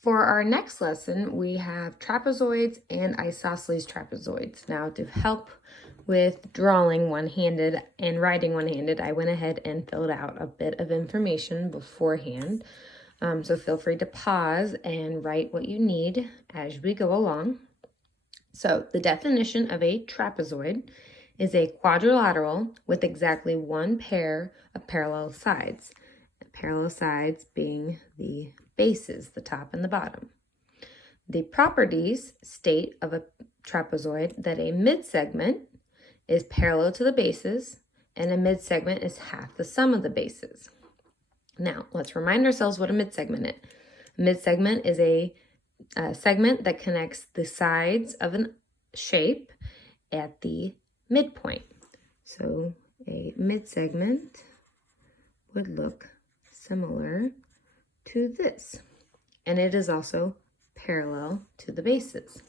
For our next lesson, we have trapezoids and isosceles trapezoids. Now, to help with drawing one-handed and writing one-handed, I went ahead and filled out a bit of information beforehand. So feel free to pause and write what you need as we go along. So the definition of a trapezoid is a quadrilateral with exactly one pair of parallel sides. Parallel sides being the bases, the top and the bottom. The properties state of a trapezoid that a midsegment is parallel to the bases and a midsegment is half the sum of the bases. Now, let's remind ourselves what a midsegment is. A midsegment is a segment that connects the sides of a shape at the midpoint. So a midsegment would look similar to this, and it is also parallel to the bases.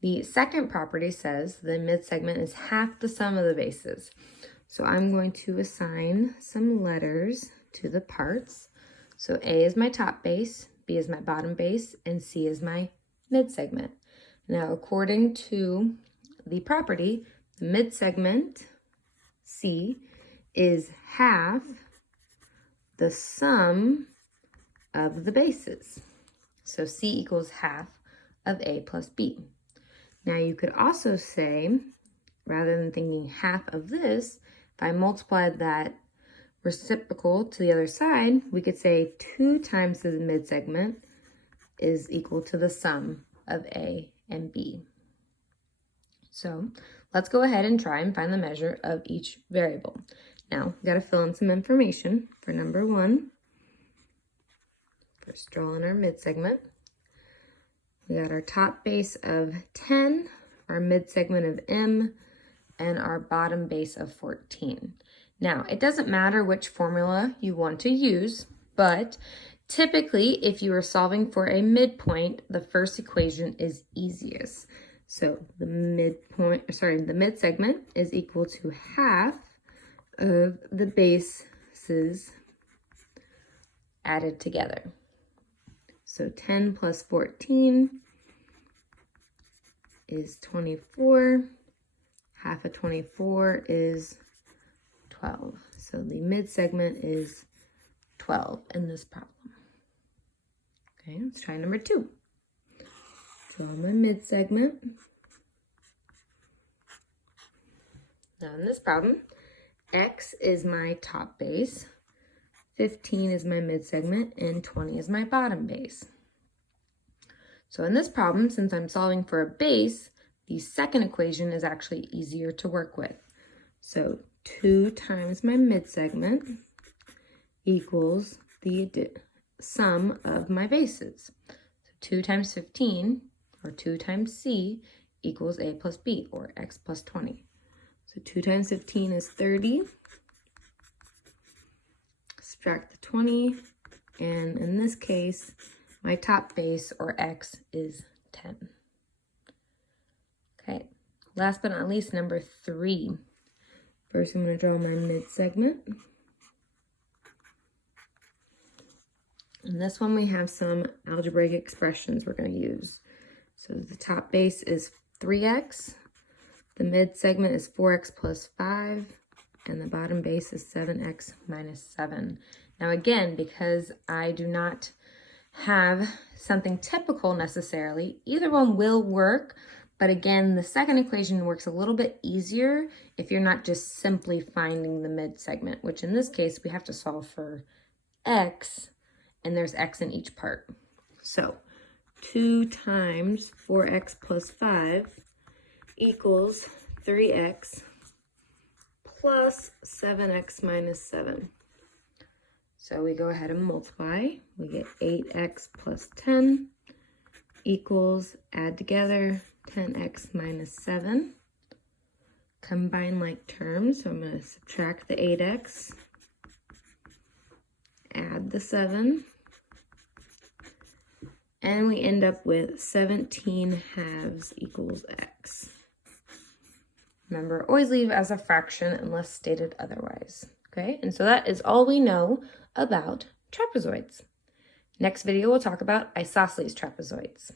The second property says the midsegment is half the sum of the bases. So I'm going to assign some letters to the parts. So A is my top base, B is my bottom base, and C is my midsegment. Now, according to the property, the midsegment, C, is half the sum of the bases. So C equals half of A plus B. Now you could also say, rather than thinking half of this, if I multiplied that reciprocal to the other side, we could say 2 times the midsegment is equal to the sum of A and B. So let's go ahead and try and find the measure of each variable. Now, we've got to fill in some information for number 1. First, draw in our midsegment. We got our top base of 10, our midsegment of M, and our bottom base of 14. Now, it doesn't matter which formula you want to use, but typically, if you are solving for a midpoint, the first equation is easiest. So the midsegment is equal to half of the bases added together. So 10 plus 14 is 24. Half of 24 is 12. So the midsegment is 12 in this problem. Okay, let's try number 2. Draw my midsegment. Now in this problem, X is my top base, 15 is my midsegment, and 20 is my bottom base. So in this problem, since I'm solving for a base, the second equation is actually easier to work with. So 2 times my midsegment equals the sum of my bases. So 2 times 15, or 2 times C, equals A plus B, or X plus 20. So 2 times 15 is 30. Subtract the 20, and in this case, my top base, or X, is 10. Okay, last but not least, number 3. First, I'm going to draw my midsegment. In this one, we have some algebraic expressions we're going to use. So the top base is 3x, the midsegment is 4x plus 5, and the bottom base is 7x minus 7. Now again, because I do not have something typical necessarily, either one will work, but again, the second equation works a little bit easier if you're not just simply finding the midsegment, which in this case, we have to solve for x, and there's x in each part. So 2 times 4x plus 5 equals 3x plus 7x minus 7. So we go ahead and multiply. We get 8x plus 10 equals, add together, 10x minus 7. Combine like terms, so I'm going to subtract the 8x, add the 7, and we end up with 17 halves equals x. Remember, always leave as a fraction unless stated otherwise. Okay, and so that is all we know about trapezoids. Next video, we'll talk about isosceles trapezoids.